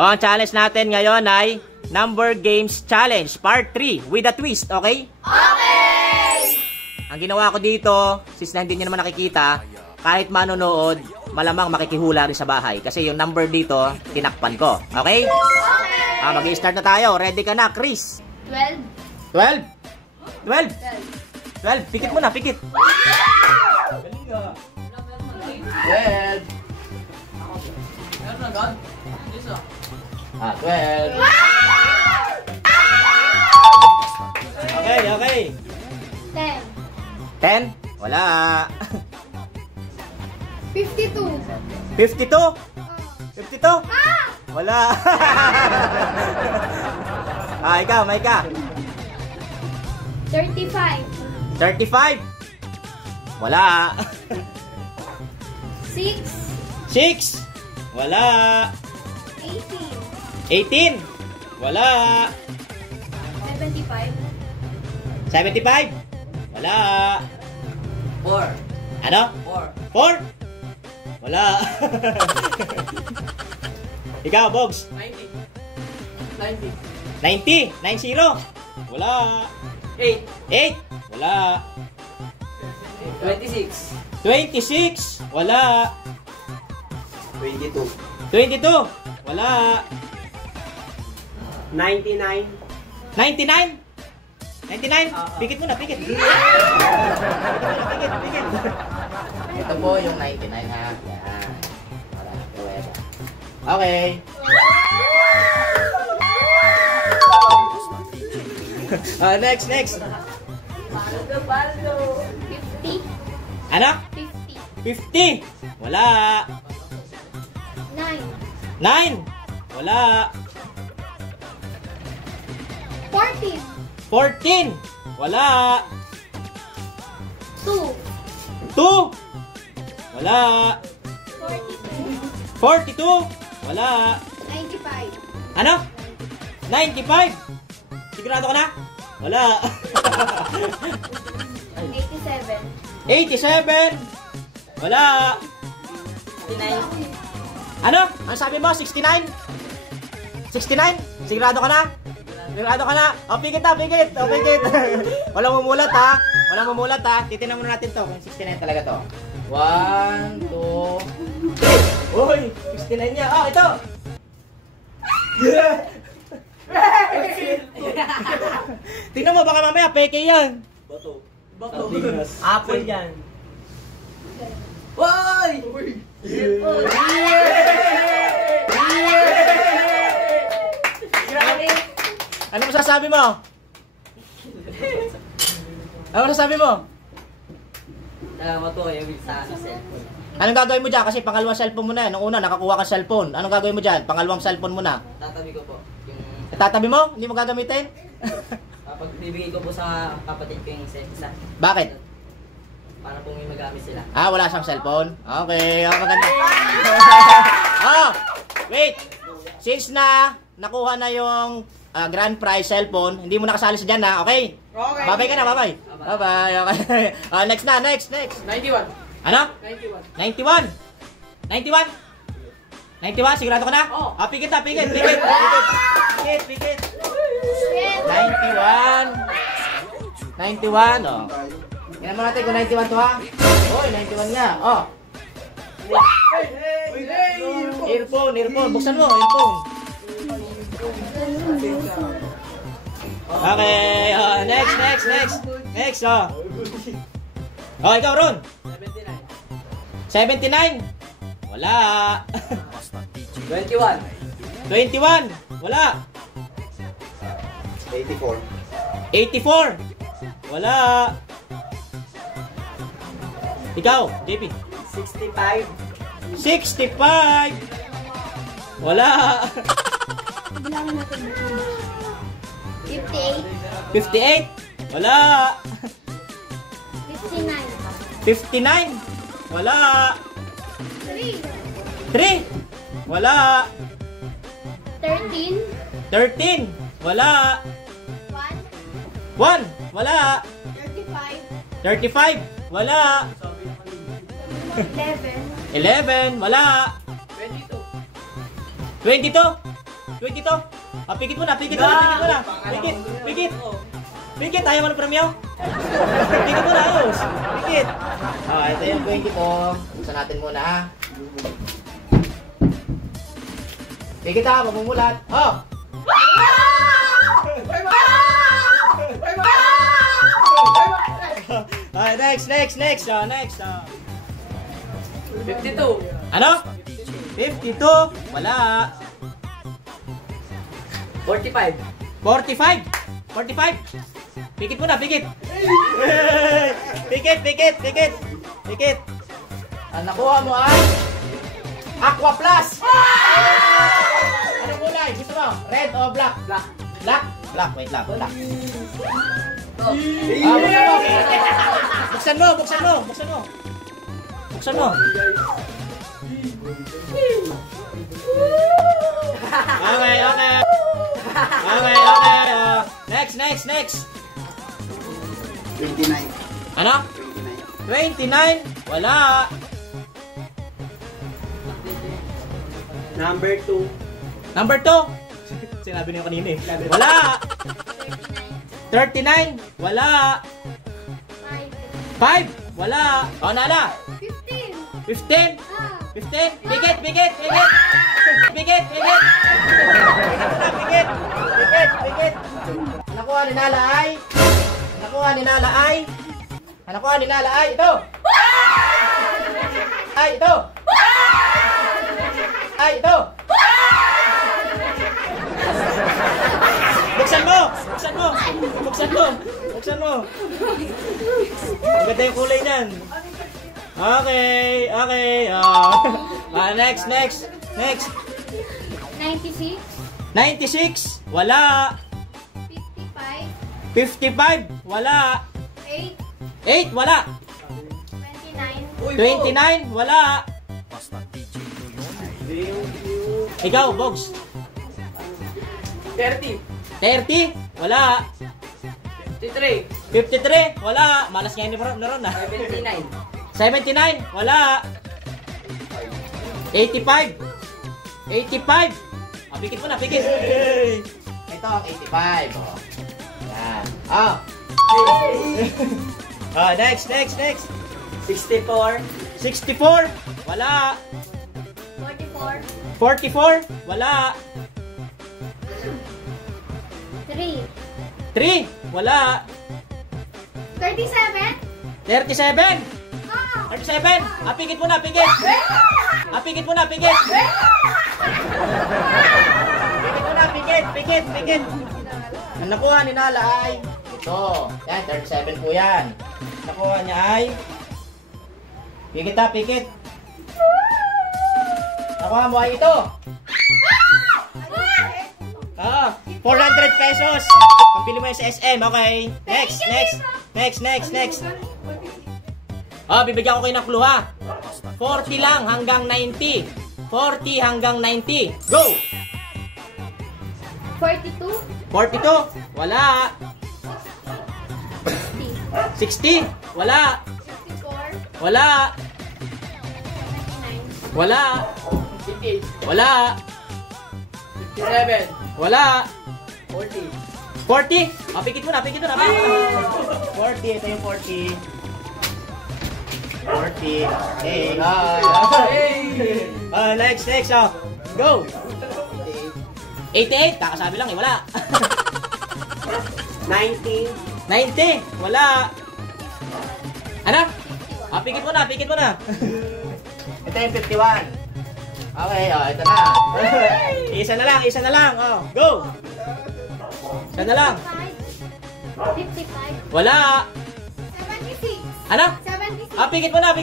O, ang challenge natin ngayon ay Number Games Challenge Part 3 with a twist, okay? Okay! Ang ginawa ko dito, since na hindi nyo naman nakikita, kahit manonood, malamang makikihula rin sa bahay. Kasi yung number dito, tinakpan ko. Okay? Okay! Mag-i-start na tayo. Ready ka na, Chris? 12. 12? 12? 12. Pikit mo na, pikit. 12. 12. Okay, okay. 10. 10? Wala. 52. 52? 52? Wala. Ikaw, may ka. 35. 35? Wala. 6. 6? Wala. 18. 18? Wala. 75. 75? Wala. 4. Ano? 4. 4? Wala. Ikaw, Bogs? 90. 90? 90? Wala. 8. 8? Wala. 26. 26? Wala. 22. 22? Wala. 99. 99? 99? Pikit mo na, pikit. Pikit. Ito po yung 99 ha. Yan. Wala. Okay. Next. 50. Ano? 50. 50? Wala. 9. 9? Wala. 14. 14? Wala. 2. 2? Wala. 42. 42? Wala. 95. Ano? 95? Sigurado ka na? Wala. 87. 87? Wala. 69. Ano? Ang sabi mo? 69? 69? Sigurado ka na? Sigurado ka na? O, pikit na, pikit. O, pikit. Walang mumulat, ha? Walang mumulat, ha? Titinan muna natin to kung 69 talaga to. 1, 2, 3. Uy, 69 niya. Oh, ito. Tingnan mo, baka mamaya peke yan. Bato. Apple yan. Hoy! Ano masasabi mo? Ano masasabi mo? Matuwa yung sa cellphone. Anong gagawin mo dyan? Kasi pangalawang cellphone mo na yan. Nung una, nakakuha ka cellphone. Anong gagawin mo dyan? Pangalawang cellphone mo na. Tatabi ko po. Yung Tatabi mo? Hindi mo gagamitin? pag bibigay ko po sa kapatid ko yung isa. Bakit? Para po may magamit sila. Wala siyang cellphone? Okay, maganda. Wait. Since na nakuha na yung grand prize cellphone, hindi mo nakasali sa dyan, ha? Okay? Okay. Bye-bye ka na, bye-bye. Bye-bye, okay. Next na, next. 91. Ano? 91. 91? 91? Sigurado ka na? Oo. Pikit na, pikit. Pikit. 91. 91, oh. Tingnan mo natin kung 91 to, ha? Oy, 91 nga, oh. Earphone. Buksan mo, earphone. Okay, next, oh. Oh, ikaw, Ron. 79. Wala. 21. 21. Wala. 84. 84. Wala. Ikaw, JP. 65. 65. Wala. 58. 58. Wala. 59. 59. Wala. 3. 3. Wala. 13. 13. Wala. 1. 1. Wala. 35. 35. Wala. 11. 11. Wala. 22. 22. 22. Pigit mo na. Pigit. Pigit, ayaw mo ng premyo? Pigit mo na, ayos. Pigit. Ito yung 20 ko. Buksan natin muna ha. Pigit ha, mamumulat. Next. Next. 52. Ano? 52. Wala. 45. 45. Pigit mo na, pigit. Pigit. Ang nakuha mo ay Aqua Plus. Anong kulay? Gusto mo? Red o black? Black. Wait lang. Black. Buksan mo. Okay. Next. 29. Ano? 29. Wala. Number 2. Number 2. Sinabi niyo kanina eh. Wala. 39. Wala. 5. Wala. Nala. 15. 15. Pigit. Pigit. Nakuha ni Nala ay ito. Buksan mo. Ang ganda yung kulay niyan. Okay. Next. 96. 96. Wala. 55. Wala. 8. Wala. 29. Wala. Ikaw, Bogs. 30. 30. Wala. 53. 53. Wala. Malas nga yun na ron ah. 79. 79. Wala. 85. Pigit mo na, pigit. Ito ang 85. Yan. Next. 64. 64. Wala. 44. Wala. 3. 3. Wala. 37. 37. 37. Pigit mo na, pigit. Pigit. Ang nakuha ni Nala ay Ito. Yan, 37 po yan. nakuha niya ay pigit. Nakuha mo ay ito. 400 pesos. Pambili mo yan sa SM. Okay. Next. Bibigyan ko kayo ng clue ha. 40 lang hanggang 90. 40 hanggang 90. Go! 42. 42. Wala. 60. Wala. 64. Wala. 79. Wala. 58. Wala. 57. Wala. 40. 40. Pigit mo na. 40. Ito yung 40. 40. Okay. Next. Go. 88. Kakasabi lang eh. Wala. 90. 90. Wala. Ano? Pigit mo na. Ito yung 51. Okay, ito na. Isa na lang. Go. Isa na lang. 55. Wala. 76. Ano? 76. Pigit mo na.